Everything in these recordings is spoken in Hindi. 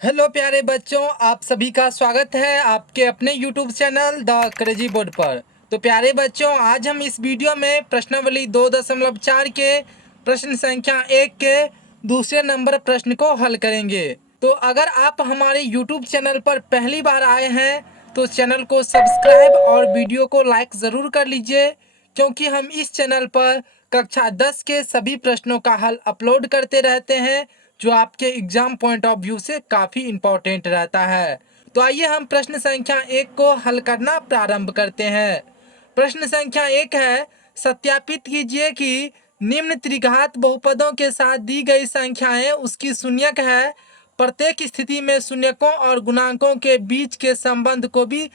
हेलो प्यारे बच्चों, आप सभी का स्वागत है आपके अपने YouTube channel the crazy board पर। तो प्यारे बच्चों, आज हम इस वीडियो में प्रश्नावली 2.4 के प्रश्न संख्या 1 के दूसरे नंबर प्रश्न को हल करेंगे। तो अगर आप हमारे YouTube चैनल पर पहली बार आए हैं तो चैनल को सब्सक्राइब और वीडियो को लाइक ज़रूर कर लीजिए, क्योंकि हम इस चैनल पर कक्षा 10 के सभी प्रश्नों का हल अपलोड करते रहते हैं, जो आपके एग्जाम पॉइंट ऑफ व्यू से काफ़ी इम्पोर्टेंट रहता है। तो आइए हम प्रश्न संख्या 1 को हल करना प्रारंभ करते हैं। प्रश्न संख्या 1 है, सत्यापित कीजिए कि निम्न त्रिघात बहुपदों के साथ दी गई संख्याएं उसकी शून्यक है। प्रत्येक स्थिति में शून्यकों और गुणांकों के बीच के संबंध को भी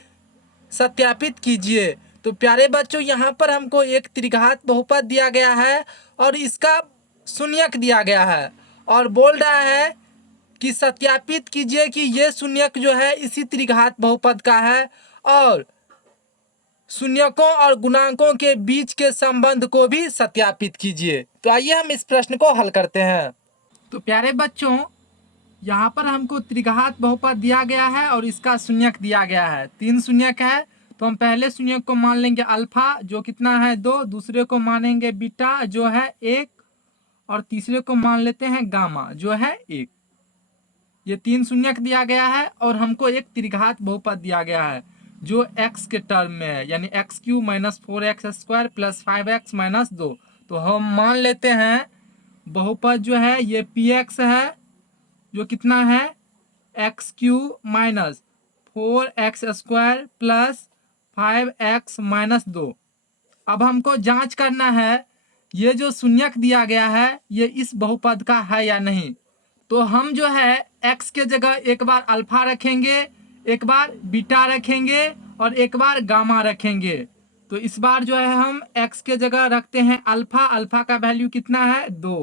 सत्यापित कीजिए। तो प्यारे बच्चों, यहाँ पर हमको एक त्रिघात बहुपद दिया गया है और इसका शून्यक दिया गया है और बोल रहा है कि सत्यापित कीजिए कि ये शून्यक जो है इसी त्रिघात बहुपद का है और शून्यकों और गुणांकों के बीच के संबंध को भी सत्यापित कीजिए। तो आइए हम इस प्रश्न को हल करते हैं। तो प्यारे बच्चों, यहाँ पर हमको त्रिघात बहुपद दिया गया है और इसका शून्यक दिया गया है। 3 शून्यक है, तो हम पहले शून्यक को मान लेंगे अल्फा, जो कितना है 2, दूसरे को मानेंगे बीटा जो है 1 और तीसरे को मान लेते हैं गामा जो है 1। ये 3 शून्यक दिया गया है और हमको एक त्रिघात बहुपद दिया गया है जो x के टर्म में है, यानी x³ minus 4x² plus 5x minus 2। तो हम मान लेते हैं बहुपद जो है ये px है, जो कितना है x³ minus 4x² plus 5x minus 2। अब हमको जांच करना है ये जो शून्यक दिया गया है ये इस बहुपद का है या नहीं। तो हम जो है x के जगह एक बार अल्फा रखेंगे, एक बार बीटा रखेंगे और एक बार गामा रखेंगे। तो इस बार जो है हम x के जगह रखते हैं अल्फा। अल्फा का वैल्यू कितना है 2,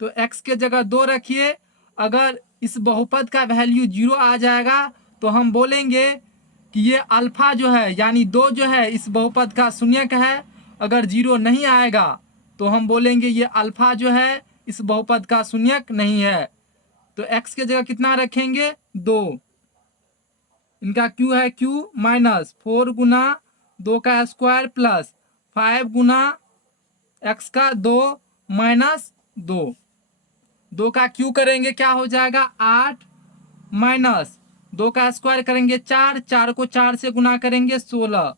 तो x के जगह 2 रखिए। अगर इस बहुपद का वैल्यू 0 आ जाएगा तो हम बोलेंगे कि ये अल्फा जो है यानी 2 जो है इस बहुपद का शून्यक है। अगर 0 नहीं आएगा तो हम बोलेंगे ये अल्फा जो है इस बहुपद का शून्यक नहीं है। तो x के जगह कितना रखेंगे 2, इनका q है q माइनस 4 गुना 2 का स्क्वायर प्लस 5 गुना x का 2 माइनस 2। 2 का क्यू करेंगे क्या हो जाएगा 8 माइनस 2 का स्क्वायर करेंगे 4, 4 को 4 से गुना करेंगे 16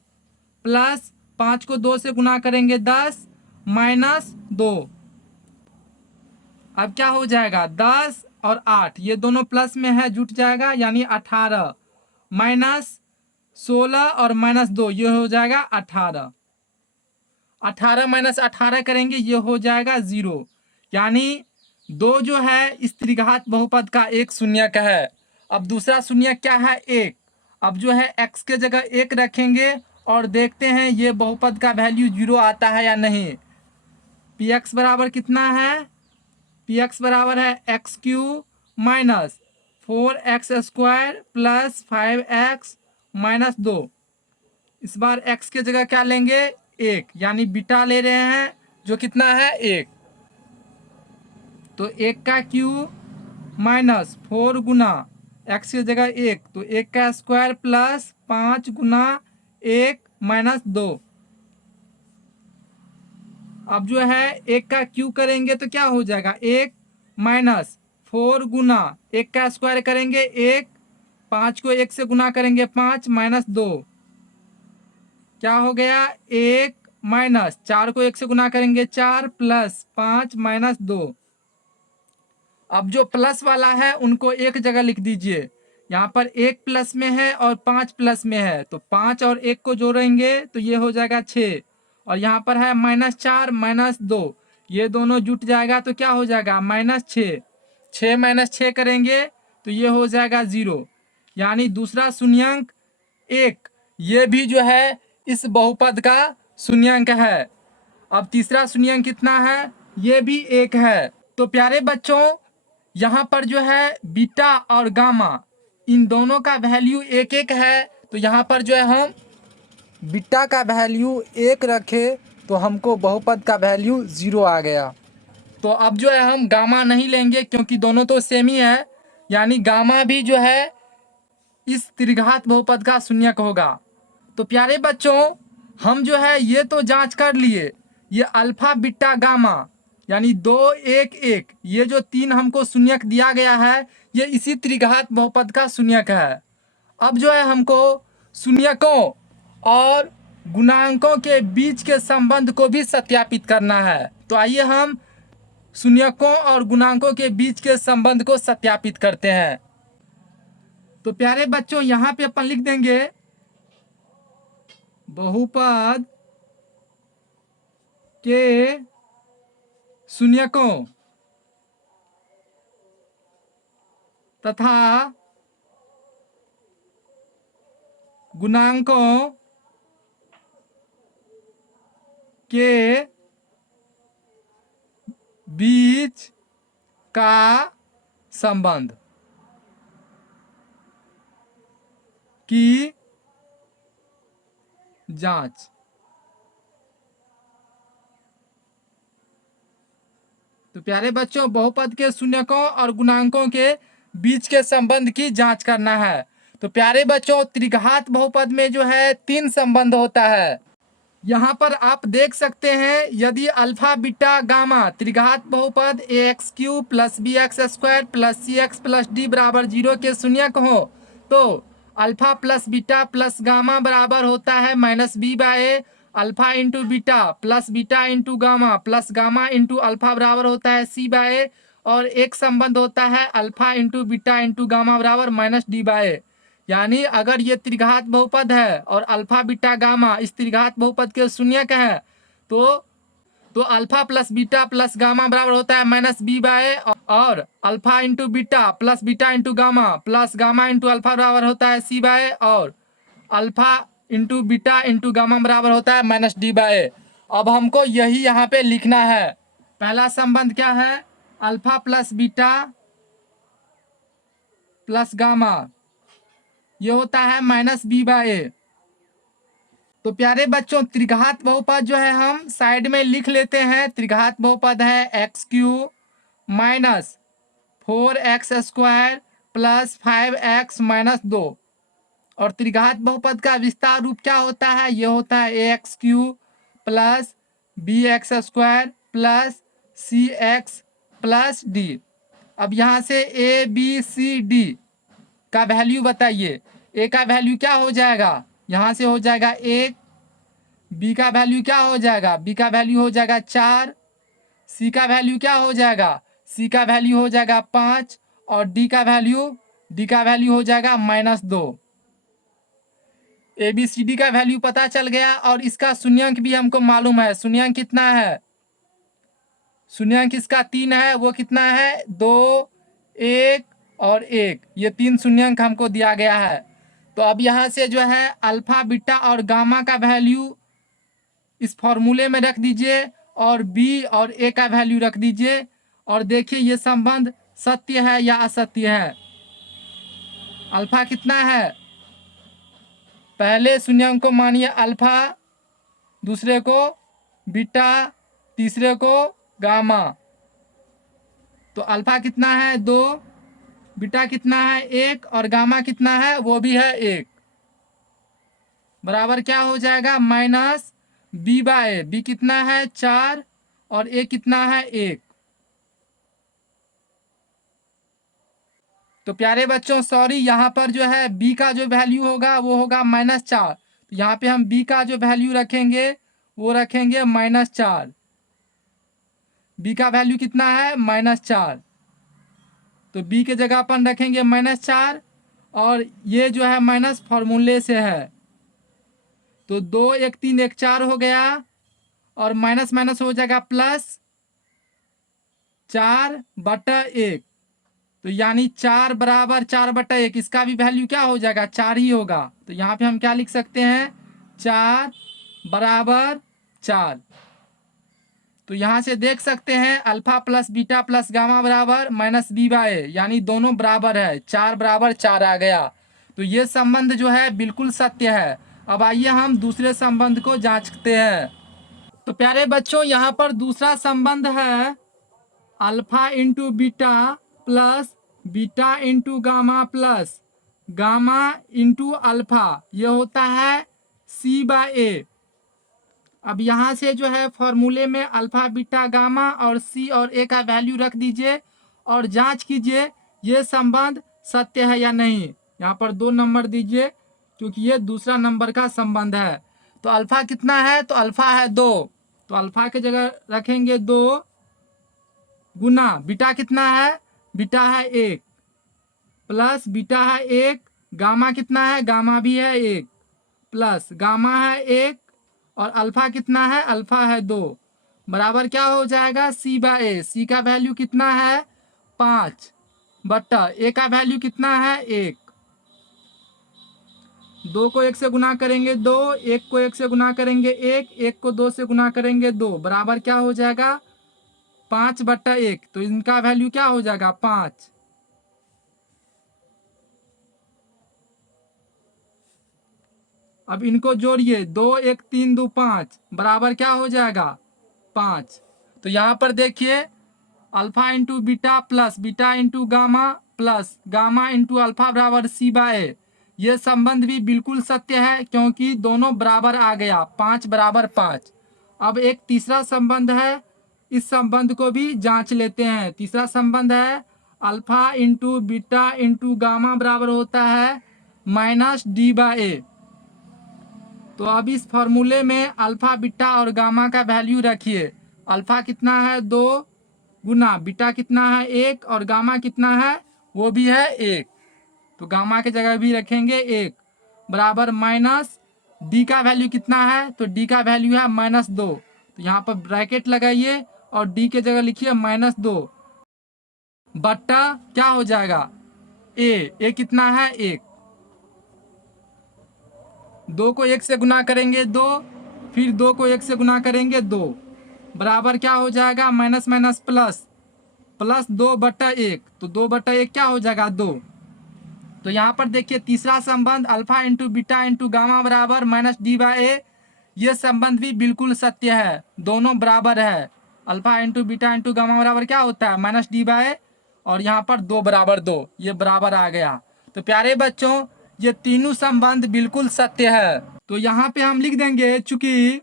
प्लस 5 को 2 से गुना करेंगे 10 माइनस 2। अब क्या हो जाएगा 10 और 8 ये दोनों प्लस में है, जुट जाएगा यानी 18 माइनस 16 और माइनस 2 ये हो जाएगा 18। 18 माइनस 18 करेंगे ये हो जाएगा 0, यानी 2 जो है इस त्रिघात बहुपद का एक शून्यक है। अब दूसरा शून्यक क्या है 1। अब जो है x के जगह 1 रखेंगे और देखते हैं ये बहुपद का वैल्यू 0 आता है या नहीं। px बराबर कितना है, px बराबर है x³ minus 4x² plus 5x minus 2। इस बार x के जगह क्या लेंगे 1, यानी बीटा ले रहे हैं जो कितना है 1। तो 1 का क्यू माइनस 4 गुना x की जगह 1, तो 1 का स्क्वायर प्लस 5 गुना 1 माइनस 2। अब जो है 1 का क्यू करेंगे तो क्या हो जाएगा 1 माइनस 4 गुना 1 का स्क्वायर करेंगे 1, 5 को 1 से गुना करेंगे 5 माइनस 2। क्या हो गया 1 माइनस 4 को 1 से गुना करेंगे 4 प्लस 5 माइनस 2। अब जो प्लस वाला है उनको एक जगह लिख दीजिए। यहाँ पर 1 प्लस में है और 5 प्लस में है, तो 5 और 1 को जोड़ेंगे तो ये हो जाएगा 6। और यहाँ पर है -4 माइनस 2, ये दोनों जुट जाएगा तो क्या हो जाएगा -6। 6 माइनस 6 करेंगे तो ये हो जाएगा 0, यानी दूसरा शून्यंक 1 ये भी जो है इस बहुपद का शून्यंक है। अब तीसरा शून्यंक कितना है, ये भी 1 है। तो प्यारे बच्चों, यहाँ पर जो है बीटा और गामा इन दोनों का वैल्यू 1 1 है, तो यहाँ पर जो है हम बीटा का वैल्यू 1 रखे तो हमको बहुपद का वैल्यू 0 आ गया। तो अब जो है हम गामा नहीं लेंगे क्योंकि दोनों तो सेम ही है, यानी गामा भी जो है इस त्रिघात बहुपद का शून्यक होगा। तो प्यारे बच्चों, हम जो है ये तो जांच कर लिए, ये अल्फा बीटा गामा यानी 2 1 1 ये जो 3 हमको शून्यक दिया गया है, ये इसी त्रिघात बहुपद का शून्यक है। अब जो है हमको शून्यकों और गुणांकों के बीच के संबंध को भी सत्यापित करना है। तो आइए हम शून्यकों और गुणांकों के बीच के संबंध को सत्यापित करते हैं। तो प्यारे बच्चों, यहाँ पे अपन लिख देंगे बहुपद के शून्यकों तथा गुणांकों के बीच का संबंध की जांच। तो प्यारे बच्चों, बहुपद के शून्यकों और गुणांकों के बीच के संबंध की जांच करना है। तो प्यारे बच्चों, त्रिघात बहुपद में जो है 3 संबंध होता है। यहाँ पर आप देख सकते हैं, यदि अल्फा बीटा गामा त्रिघात बहुपद ax³ + bx² + cx + d बराबर 0 के शून्यक हो, तो alpha plus beta plus gamma बराबर होता है -b/a। Alpha into beta into gamma into alpha बराबर होता है c/a। और एक संबंध होता है alpha into beta into gamma बराबर -d/a। यानी अगर ये त्रिघात बहुपद है और अल्फा बीटा गामा इस त्रिघात बहुपद के शून्यक है, तो alpha plus beta plus gamma बराबर होता है -b/a। और alpha into beta plus beta into gamma plus gamma into alpha बराबर होता है c/a। और alpha into beta into gamma बराबर होता है -d/a। अब हमको यही यहाँ पे लिखना है। पहला संबंध क्या है? Alpha plus beta plus gamma, ये होता है -b/a। तो प्यारे बच्चों, त्रिघात बहुपद जो है हम साइड में लिख लेते हैं। त्रिघात बहुपद है x³ - 4x² + 5x - 2। और त्रिघात बहुपद का विस्तार रूप क्या होता है? ये होता है ax³ + bx² + cx + d। अब यहाँ से a b c d का वैल्यू बताइए। ए का वैल्यू क्या हो जाएगा? यहाँ से हो जाएगा 1। बी का वैल्यू क्या हो जाएगा? बी का वैल्यू हो जाएगा 4। सी का वैल्यू क्या हो जाएगा? सी का वैल्यू हो जाएगा 5। और डी का वैल्यू हो जाएगा -2। ए बी सी डी का वैल्यू पता चल गया और इसका शून्यंक भी हमको मालूम है। शून्यंक कितना है? शून्यंक इसका 3 है। वो कितना है? 2 1 और 1। ये 3 शून्यंक हमको दिया गया है। तो अब यहाँ से जो है अल्फा बीटा और गामा का वैल्यू इस फॉर्मूले में रख दीजिए और बी और ए का वैल्यू रख दीजिए और देखिए ये संबंध सत्य है या असत्य है। अल्फा कितना है? पहले शून्यंक को मानिए अल्फा, दूसरे को बीटा, तीसरे को गामा। तो अल्फा कितना है? 2। बीटा कितना है? 1। और गामा कितना है? वो भी है 1। बराबर क्या हो जाएगा? -b/a। बी कितना है? 4। और ए कितना है? 1। तो प्यारे बच्चों, सॉरी, यहाँ पर जो है b का जो वैल्यू होगा वो होगा -4। तो यहाँ पे हम b का जो वैल्यू रखेंगे वो रखेंगे -4। b का वैल्यू कितना है? -4। तो b के जगह अपन रखेंगे -4। और ये जो है माइनस फॉर्मूले से है, तो 2 1 3 1 4 हो गया और माइनस माइनस हो जाएगा +4/1। तो यानी 4 बराबर 4/1। इसका भी वैल्यू क्या हो जाएगा? 4 ही होगा। तो यहाँ पे हम क्या लिख सकते हैं? 4 बराबर 4। तो यहाँ से देख सकते हैं alpha plus beta plus gamma बराबर -b/a, यानी दोनों बराबर है। 4 बराबर 4 आ गया। तो ये संबंध जो है बिल्कुल सत्य है। अब आइए हम दूसरे संबंध को जांचते हैं। तो प्यारे बच्चों, यहाँ पर दूसरा संबंध है alpha into beta plus beta into gamma plus gamma into alpha, ये होता है C/A। अब यहाँ से जो है फॉर्मूले में अल्फा बीटा गामा और C और A का वैल्यू रख दीजिए और जांच कीजिए ये संबंध सत्य है या नहीं। यहाँ पर 2 नंबर दीजिए क्योंकि ये दूसरा नंबर का संबंध है। तो अल्फा कितना है, तो अल्फा है 2, तो अल्फा की जगह रखेंगे 2 गुना बीटा कितना है, बीटा है 1 प्लस बीटा है 1, गामा कितना है, गामा भी है 1 प्लस गामा है 1 और अल्फा कितना है, अल्फा है 2 बराबर क्या हो जाएगा C/A। C का वैल्यू कितना है 5 बट्टा A का वैल्यू कितना है 1। 2 को 1 से गुना करेंगे 2, 1 को 1 से गुना करेंगे 1, 1 को 2 से गुना करेंगे 2 बराबर क्या हो जाएगा 5 बट्टा 1। तो इनका वैल्यू क्या हो जाएगा 5। अब इनको जोड़िए 2 1 3 2 5 बराबर क्या हो जाएगा 5। तो यहाँ पर देखिए alpha into beta plus beta into gamma plus gamma into alpha बराबर C/A। ये संबंध भी बिल्कुल सत्य है क्योंकि दोनों बराबर आ गया 5 बराबर 5। अब एक तीसरा संबंध है, इस संबंध को भी जांच लेते हैं। तीसरा संबंध है alpha into beta into gamma बराबर होता है -D/A। तो अब इस फॉर्मूले में अल्फा बीटा और गामा का वैल्यू रखिए। अल्फा कितना है 2 गुना बीटा कितना है 1 और गामा कितना है वो भी है 1। तो गामा की जगह भी रखेंगे 1 बराबर माइनस डी का वैल्यू कितना है, तो डी का वैल्यू है -2। तो यहाँ पर ब्रैकेट लगाइए और डी के जगह लिखिए -2 बट्टा क्या हो जाएगा ए कितना है 1। 2 को 1 से गुना करेंगे 2, फिर 2 को 1 से गुना करेंगे 2 बराबर क्या हो जाएगा माइनस माइनस प्लस प्लस 2 बट्टा 1। तो 2 बट्टा 1 क्या हो जाएगा 2। तो यहाँ पर देखिए तीसरा संबंध alpha into beta into gamma बराबर -D/A। ये संबंध भी बिल्कुल सत्य है, दोनों बराबर है। Alpha into beta into gamma बराबर क्या होता है -D/A और यहाँ पर 2 बराबर 2 ये बराबर आ गया। तो प्यारे बच्चों ये तीनों संबंध बिल्कुल सत्य है। तो यहाँ पे हम लिख देंगे चूंकि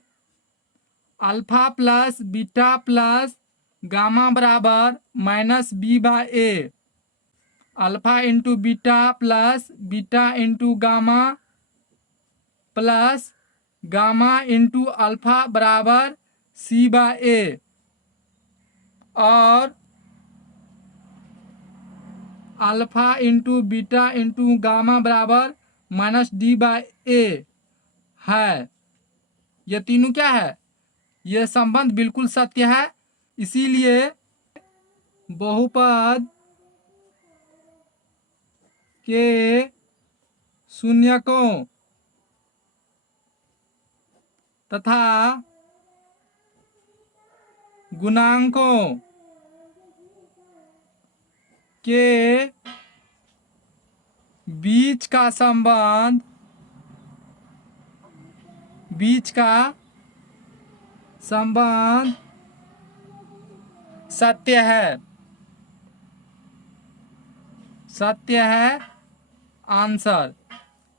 alpha plus beta plus gamma बराबर -B/A, alpha into beta plus beta into gamma plus gamma into alpha बराबर C/A और alpha into beta into gamma बराबर -D/A है। ये तीनों क्या है, ये संबंध बिल्कुल सत्य है। इसीलिए बहुपद के शून्यकों तथा गुणांकों के बीच का संबंध सत्य है आंसर।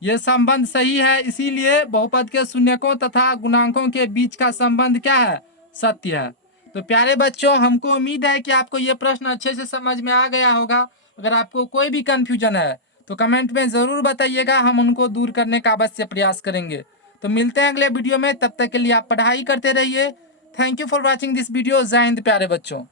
यह संबंध सही है, इसीलिए बहुपद के शून्यकों तथा गुणांकों के बीच का संबंध क्या है, सत्य है। तो प्यारे बच्चों हमको उम्मीद है कि आपको यह प्रश्न अच्छे से समझ में आ गया होगा। अगर आपको कोई भी कंफ्यूजन है तो कमेंट में ज़रूर बताइएगा, हम उनको दूर करने का अवश्य प्रयास करेंगे। तो मिलते हैं अगले वीडियो में, तब तक के लिए आप पढ़ाई करते रहिए। Thank you for watching this video. जय हिंद प्यारे बच्चों।